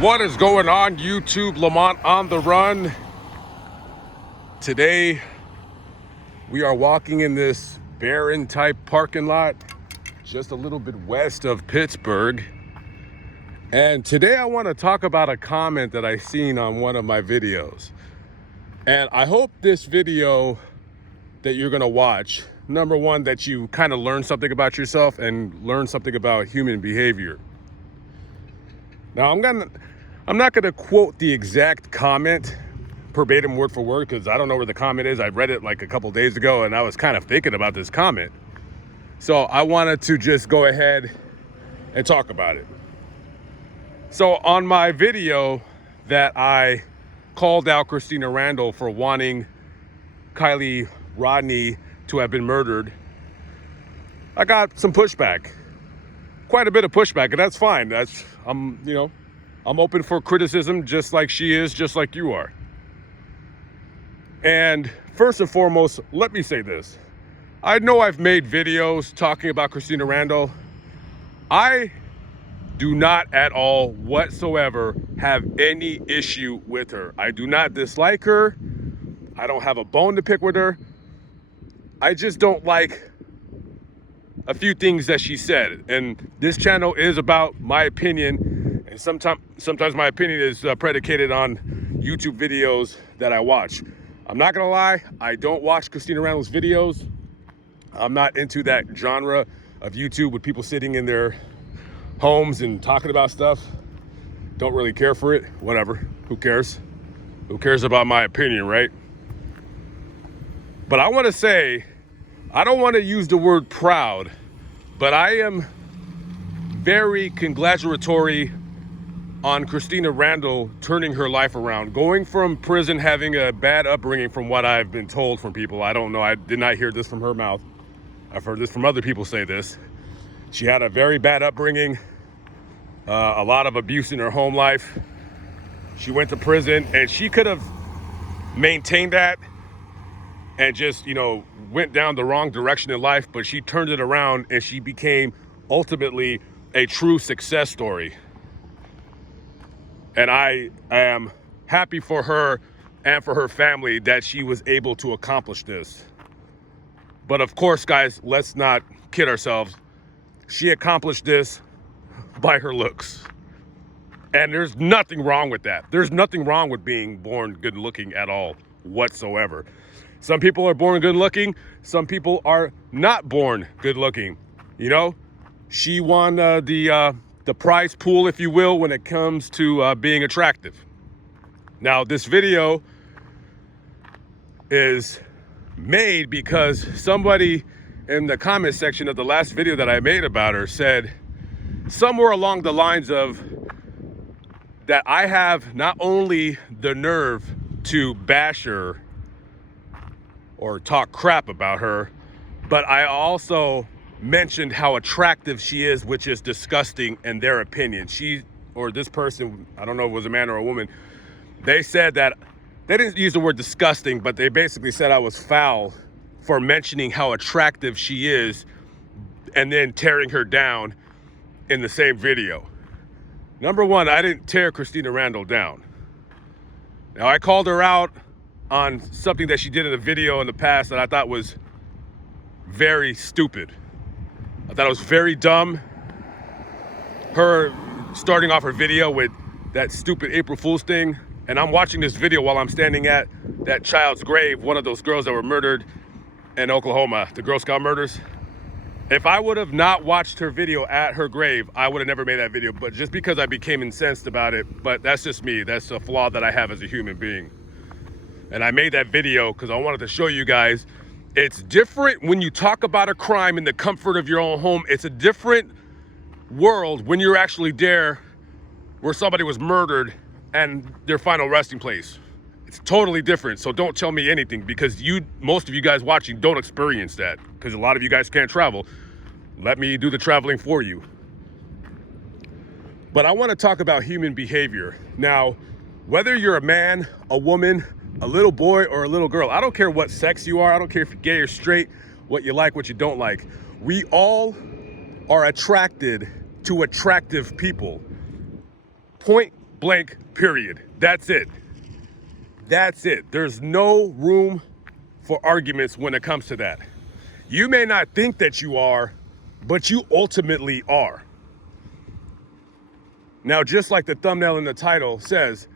What is going on, YouTube? Lamont on the run. Today, we are walking in this barren type parking lot just a little bit west of Pittsburgh. And today I want to talk about a comment that I seen on one of my videos. And I hope this video that you're going to watch, number one, that you kind of learn something about yourself and learn something about human behavior. Now, I'm not gonna quote the exact comment verbatim word for word because I don't know where the comment is. I read it like a couple days ago and I was kind of thinking about this comment. So I wanted to just go ahead and talk about it. So on my video that I called out Christina Randall for wanting Kylie Rodney to have been murdered, I got some pushback. Quite a bit of pushback, and that's fine. I'm open for criticism just like she is, just like you are. And first and foremost, let me say this. I know I've made videos talking about Christina Randall. I do not at all whatsoever have any issue with her. I do not dislike her. I don't have a bone to pick with her. I just don't like a few things that she said, and this channel is about my opinion, and sometimes my opinion is predicated on YouTube videos that I watch. I'm not gonna lie, I don't watch Christina Randall's videos. I'm not into that genre of YouTube with people sitting in their homes and talking about stuff. Don't really care for it. Whatever, who cares? Who cares about my opinion, right? But I want to say, I don't want to use the word proud, but I am very congratulatory on Christina Randall turning her life around, going from prison, having a bad upbringing from what I've been told from people. I don't know, I did not hear this from her mouth. I've heard this from other people say this. She had a very bad upbringing, a lot of abuse in her home life. She went to prison and she could have maintained that and just, went down the wrong direction in life, but she turned it around and she became ultimately a true success story. And I am happy for her and for her family that she was able to accomplish this. But of course, guys, let's not kid ourselves. She accomplished this by her looks. And there's nothing wrong with that. There's nothing wrong with being born good looking at all whatsoever. Some people are born good looking. Some people are not born good looking. She won the prize pool, if you will, when it comes to being attractive. Now, this video is made because somebody in the comment section of the last video that I made about her said somewhere along the lines of that I have not only the nerve to bash her or talk crap about her, but I also mentioned how attractive she is, which is disgusting in their opinion. She, or this person, I don't know if it was a man or a woman, they said that, they didn't use the word disgusting, but they basically said I was foul for mentioning how attractive she is and then tearing her down in the same video. Number one, I didn't tear Christina Randall down. Now, I called her out on something that she did in a video in the past that I thought was very stupid. I thought it was very dumb. Her starting off her video with that stupid April Fool's thing. And I'm watching this video while I'm standing at that child's grave, one of those girls that were murdered in Oklahoma, the Girl Scout murders. If I would have not watched her video at her grave, I would have never made that video. But just because I became incensed about it, but that's just me. That's a flaw that I have as a human being. And I made that video because I wanted to show you guys it's different when you talk about a crime in the comfort of your own home. It's a different world when you're actually there where somebody was murdered and their final resting place. It's totally different. So don't tell me anything because most of you guys watching don't experience that because a lot of you guys can't travel. Let me do the traveling for you. But I want to talk about human behavior. Now, whether you're a man, a woman, a little boy or a little girl, I don't care what sex you are. I don't care if you're gay or straight, what you like, what you don't like. We all are attracted to attractive people. Point blank, period. That's it. That's it. There's no room for arguments when it comes to that. You may not think that you are, but you ultimately are. Now, just like the thumbnail and the title says,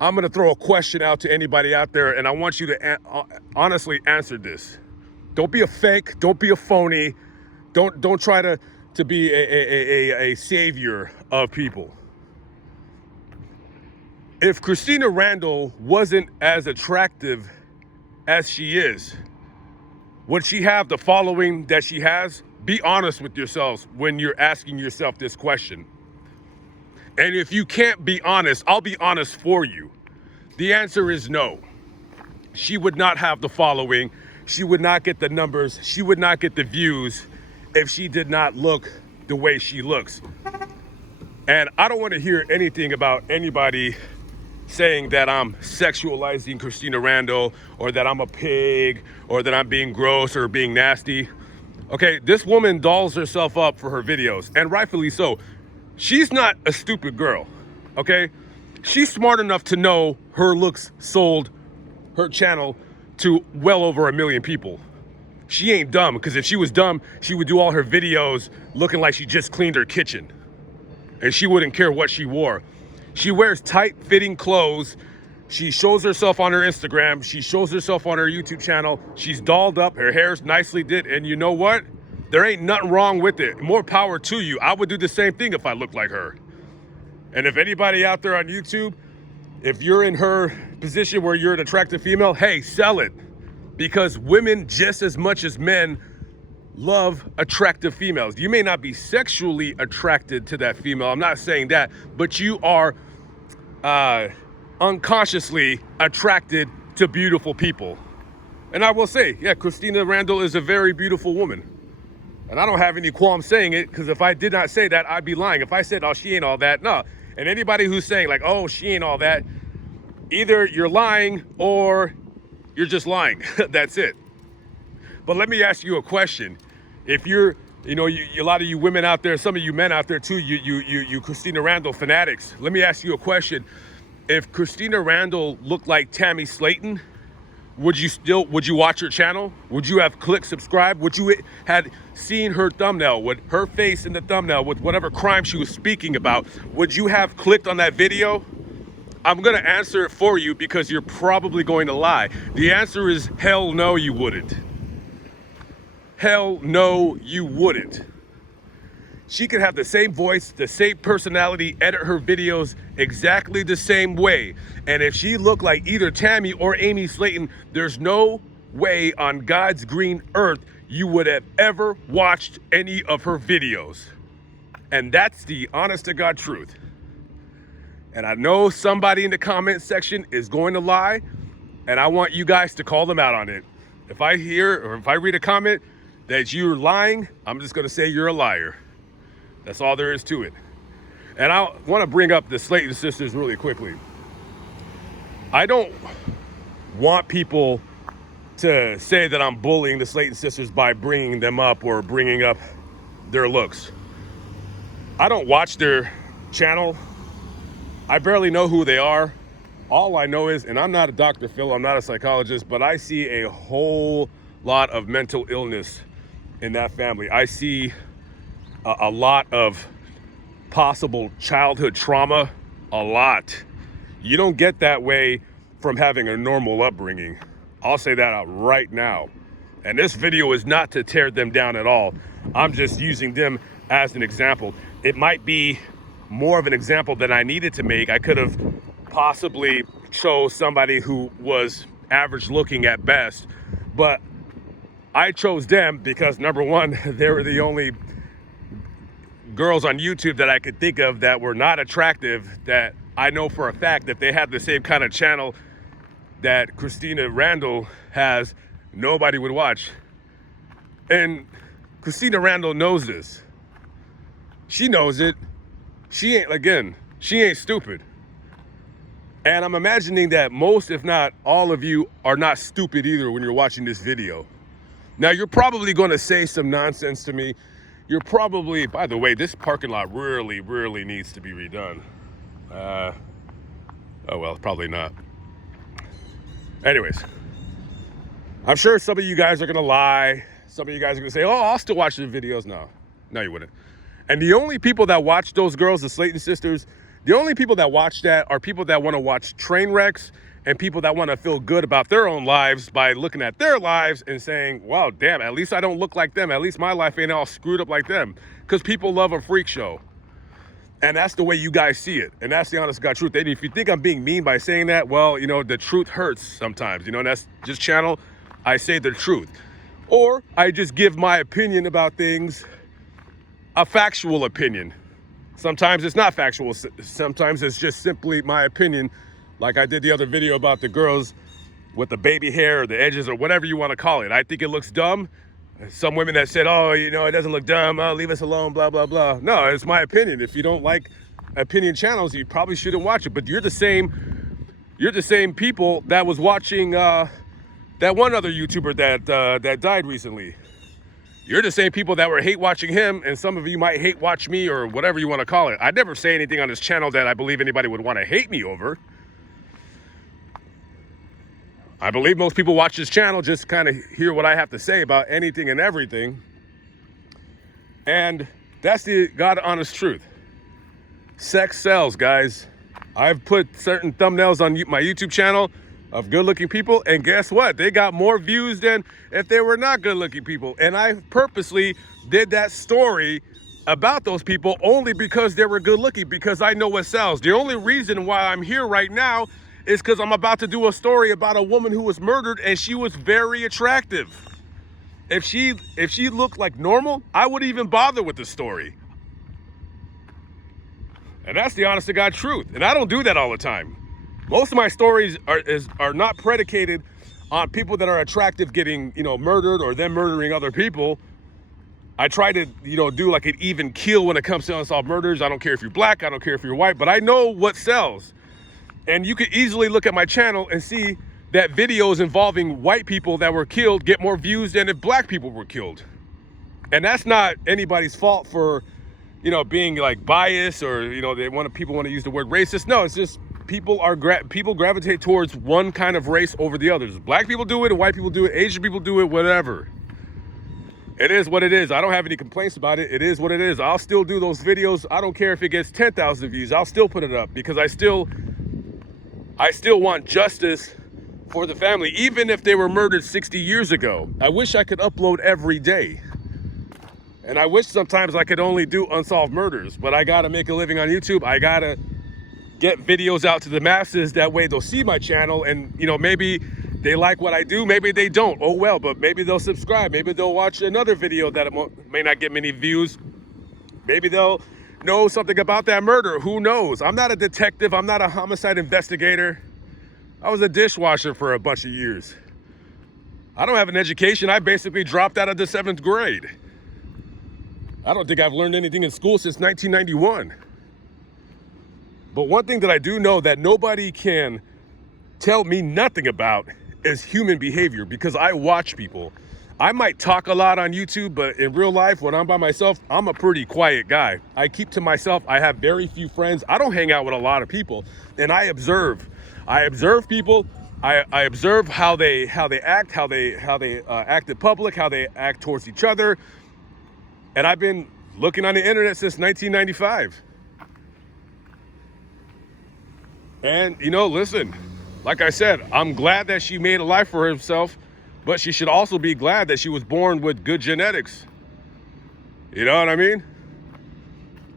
I'm going to throw a question out to anybody out there, and I want you to honestly answer this. Don't be a fake. Don't be a phony. Don't try to be a savior of people. If Christina Randall wasn't as attractive as she is, would she have the following that she has? Be honest with yourselves when you're asking yourself this question. And if you can't be honest, I'll be honest for you. The answer is no. She would not have the following. She would not get the numbers. She would not get the views if she did not look the way she looks. And I don't want to hear anything about anybody saying that I'm sexualizing Christina Randall, or that I'm a pig, or that I'm being gross or being nasty. Okay, this woman dolls herself up for her videos, and rightfully so. She's not a stupid girl, okay? She's smart enough to know her looks sold her channel to well over 1 million people. She ain't dumb, because if she was dumb, she would do all her videos looking like she just cleaned her kitchen, and she wouldn't care what she wore. She wears tight-fitting clothes. She shows herself on her Instagram. She shows herself on her YouTube channel. She's dolled up. Her hair's nicely did. And you know what? There ain't nothing wrong with it. More power to you. I would do the same thing if I looked like her. And if anybody out there on YouTube, if you're in her position where you're an attractive female, hey, sell it. Because women, just as much as men, love attractive females. You may not be sexually attracted to that female. I'm not saying that. But you are unconsciously attracted to beautiful people. And I will say, yeah, Christina Randall is a very beautiful woman. And I don't have any qualms saying it, because if I did not say that, I'd be lying. If I said, oh, she ain't all that, no. And anybody who's saying like, oh, she ain't all that, either you're lying or you're just lying. That's it. But let me ask you a question. If you're, a lot of you women out there, some of you men out there too, you Christina Randall fanatics, let me ask you a question. If Christina Randall looked like Tammy Slayton, would you watch her channel? Would you have clicked subscribe? Would you had seen her thumbnail with her face in the thumbnail with whatever crime she was speaking about? Would you have clicked on that video? I'm gonna answer it for you, because you're probably going to lie. The answer is hell no, you wouldn't. Hell no, you wouldn't. She could have the same voice, the same personality, edit her videos exactly the same way. And if she looked like either Tammy or Amy Slayton, there's no way on God's green earth you would have ever watched any of her videos. And that's the honest to God truth. And I know somebody in the comment section is going to lie, and I want you guys to call them out on it. If I hear or if I read a comment that you're lying, I'm just gonna say you're a liar. That's all there is to it. And I want to bring up the Slayton sisters really quickly. I don't want people to say that I'm bullying the Slayton sisters by bringing them up or bringing up their looks. I don't watch their channel. I barely know who they are. All I know is, and I'm not a Dr. Phil, I'm not a psychologist, but I see a whole lot of mental illness in that family. I see a lot of possible childhood trauma, a lot. You don't get that way from having a normal upbringing. I'll say that out right now. And this video is not to tear them down at all. I'm just using them as an example. It might be more of an example than I needed to make. I could have possibly chose somebody who was average looking at best, but I chose them because, number one, they were the only girls on YouTube that I could think of that were not attractive, that I know for a fact that they had the same kind of channel that Christina Randall has, nobody would watch. And Christina Randall knows this. She knows it. She ain't stupid. And I'm imagining that most, if not all of you, are not stupid either when you're watching this video. Now, you're probably going to say some nonsense to me. You're probably, by the way, this parking lot really, really needs to be redone. Oh well, probably not. Anyways, I'm sure some of you guys are gonna lie. Some of you guys are gonna say, "Oh, I'll still watch the videos." No, you wouldn't. And the only people that watch those girls, the Slayton sisters, the only people that watch that are people that want to watch train wrecks and people that want to feel good about their own lives by looking at their lives and saying, "Wow, damn, at least I don't look like them. At least my life ain't all screwed up like them." Because people love a freak show. And that's the way you guys see it. And that's the honest God truth. And if you think I'm being mean by saying that, well, the truth hurts sometimes. And that's just channel. I say the truth. Or I just give my opinion about things, a factual opinion. Sometimes it's not factual. Sometimes it's just simply my opinion. Like I did the other video about the girls with the baby hair or the edges or whatever you want to call it. I think it looks dumb. Some women that said, "Oh, it doesn't look dumb. Oh, leave us alone, blah, blah, blah." No, it's my opinion. If you don't like opinion channels, you probably shouldn't watch it. But you're the same people that was watching that one other YouTuber that died recently. You're the same people that were hate watching him, and some of you might hate watch me or whatever you want to call it. I never say anything on this channel that I believe anybody would want to hate me over. I believe most people watch this channel just kind of hear what I have to say about anything and everything. And that's the God honest truth. Sex sells, guys. I've put certain thumbnails on my YouTube channel of good-looking people, and guess what? They got more views than if they were not good-looking people. And I purposely did that story about those people only because they were good-looking, because I know what sells. The only reason why I'm here right now is because I'm about to do a story about a woman who was murdered, and she was very attractive. If she looked like normal, I wouldn't even bother with the story. And that's the honest to God truth. And I don't do that all the time. Most of my stories are not predicated on people that are attractive getting, murdered or them murdering other people. I try to, do like an even keel when it comes to unsolved murders. I don't care if you're black, I don't care if you're white, but I know what sells. And you could easily look at my channel and see that videos involving white people that were killed get more views than if black people were killed. And that's not anybody's fault for, being like biased or, people want to use the word racist. No, it's just people gravitate towards one kind of race over the others. Black people do it, and white people do it, Asian people do it, whatever. It is what it is. I don't have any complaints about it. It is what it is. I'll still do those videos. I don't care if it gets 10,000 views. I'll still put it up because I still want justice for the family, even if they were murdered 60 years ago. I wish I could upload every day. And I wish sometimes I could only do unsolved murders, but I gotta make a living on YouTube. I gotta get videos out to the masses. That way they'll see my channel and, maybe they like what I do, maybe they don't. Oh well, but maybe they'll subscribe. Maybe they'll watch another video that may not get many views. Maybe they'll know something about that murder. Who knows? I'm not a detective. I'm not a homicide investigator. I was a dishwasher for a bunch of years. I don't have an education. I basically dropped out of the 7th grade. I don't think I've learned anything in school since 1991. But one thing that I do know that nobody can tell me nothing about is human behavior, because I watch people. I might talk a lot on YouTube, but in real life, when I'm by myself, I'm a pretty quiet guy. I keep to myself. I have very few friends. I don't hang out with a lot of people, and I observe. I observe people. I observe how they act, how they act in public, how they act towards each other. And I've been looking on the internet since 1995. And, listen, like I said, I'm glad that she made a life for herself, but she should also be glad that she was born with good genetics. You know what I mean?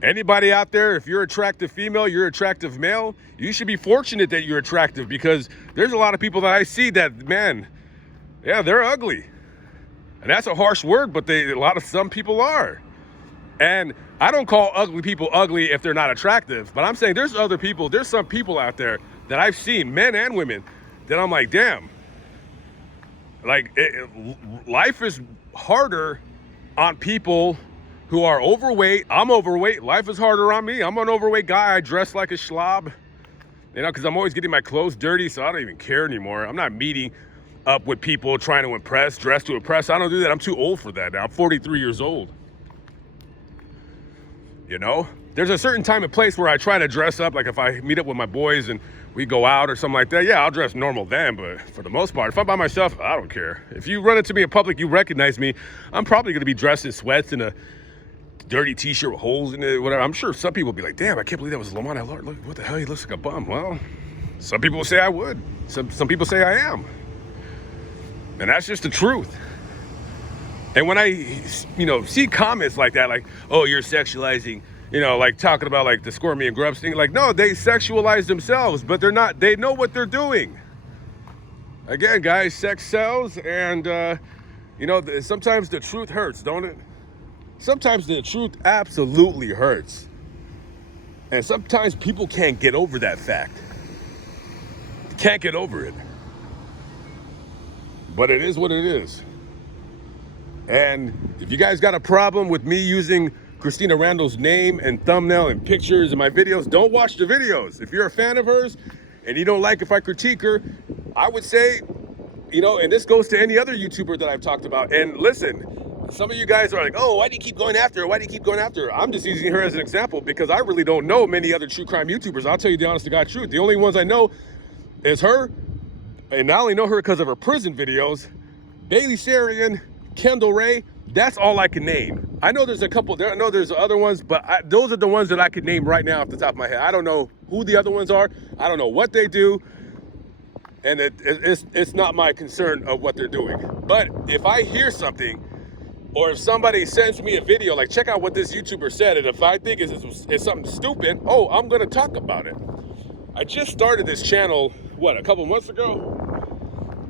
Anybody out there, if you're attractive female, you're attractive male, you should be fortunate that you're attractive, because there's a lot of people that I see that, man, yeah, they're ugly. And that's a harsh word, but some people are. And I don't call ugly people ugly if they're not attractive, but I'm saying there's some people out there that I've seen, men and women, that I'm like, damn, like life is harder on people who are overweight. I'm overweight. Life is harder on me. I'm an overweight guy. I dress like a slob, because I'm always getting my clothes dirty, so I don't even care anymore. I'm not meeting up with people trying to impress, dress to impress. I don't do that. I'm too old for that now. I'm 43 years old. there's a certain time and place where I try to dress up. Like if I meet up with my boys and we go out or something like that, yeah, I'll dress normal then. But for the most part, if I'm by myself, I don't care. If you run into me in public, you recognize me, I'm probably going to be dressed in sweats and a dirty t-shirt with holes in it, whatever. I'm sure some people will be like, damn, I can't believe that was Lamont Allard. Look, what the hell, he looks like a bum. Well, some people will say I would. Some people say I am. And that's just the truth. And when I, see comments like that, like, oh, you're sexualizing, like talking about like the Squirmy and Grubs thing, like, no, they sexualize themselves, but they're not, they know what they're doing. Again, guys, sex sells, and, sometimes the truth hurts, don't it? Sometimes the truth absolutely hurts. And sometimes people can't get over that fact. Can't get over it. But it is what it is. And if you guys got a problem with me using Christina Randall's name and thumbnail and pictures in my videos, don't watch the videos. If you're a fan of hers and you don't like if I critique her, I would say, and this goes to any other YouTuber that I've talked about. And listen, some of you guys are like, oh, why do you keep going after her? Why do you keep going after her? I'm just using her as an example because I really don't know many other true crime YouTubers. I'll tell you the honest to God truth. The only ones I know is her, and I only know her because of her prison videos, Bailey Sarian, Kendall Ray. That's all I can name. I know there's a couple, I know there's other ones, but those are the ones that I could name right now off the top of my head. I don't know who the other ones are. I don't know what they do. And it's not my concern of what they're doing. But if I hear something, or if somebody sends me a video, like check out what this YouTuber said, and if I think it's something stupid, oh, I'm gonna talk about it. I just started this channel, a couple months ago?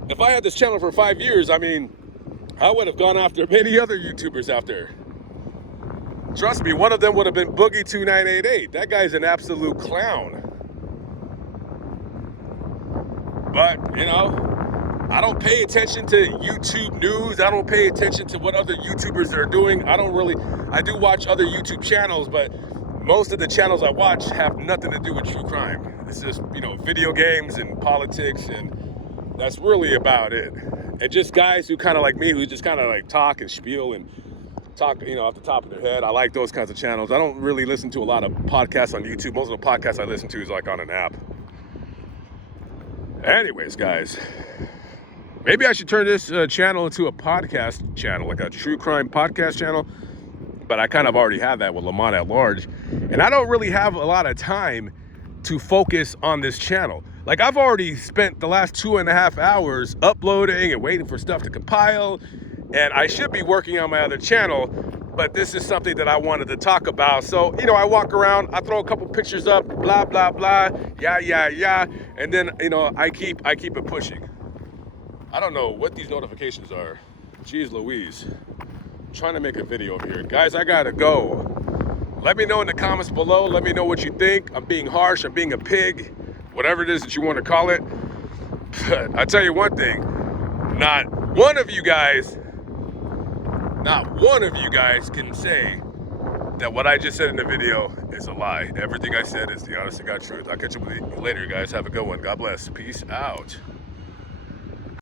If I had this channel for 5 years, I would have gone after many other YouTubers out there. Trust me, one of them would have been Boogie2988. That guy's an absolute clown. But, I don't pay attention to YouTube news. I don't pay attention to what other YouTubers are doing. I do watch other YouTube channels, but most of the channels I watch have nothing to do with true crime. It's just, video games and politics, and that's really about it. And just guys who kind of like me, who just kind of like talk and spiel and talk, off the top of their head. I like those kinds of channels. I don't really listen to a lot of podcasts on YouTube. Most of the podcasts I listen to is like on an app. Anyways, guys, maybe I should turn this channel into a podcast channel, like a true crime podcast channel. But I kind of already have that with Lamont at Large. And I don't really have a lot of time to focus on this channel. Like, I've already spent the last 2.5 hours uploading and waiting for stuff to compile. And I should be working on my other channel, but this is something that I wanted to talk about. So, I walk around, I throw a couple pictures up, blah, blah, blah, yeah. And then, I keep it pushing. I don't know what these notifications are. Jeez Louise. I'm trying to make a video over here. Guys, I gotta go. Let me know in the comments below. Let me know what you think. I'm being harsh, I'm being a pig, whatever it is that you want to call it. But I tell you one thing, not one of you guys can say that what I just said in the video is a lie. Everything I said is the honest to God truth. I'll catch up with you later, guys. Have a good one. God bless. Peace out.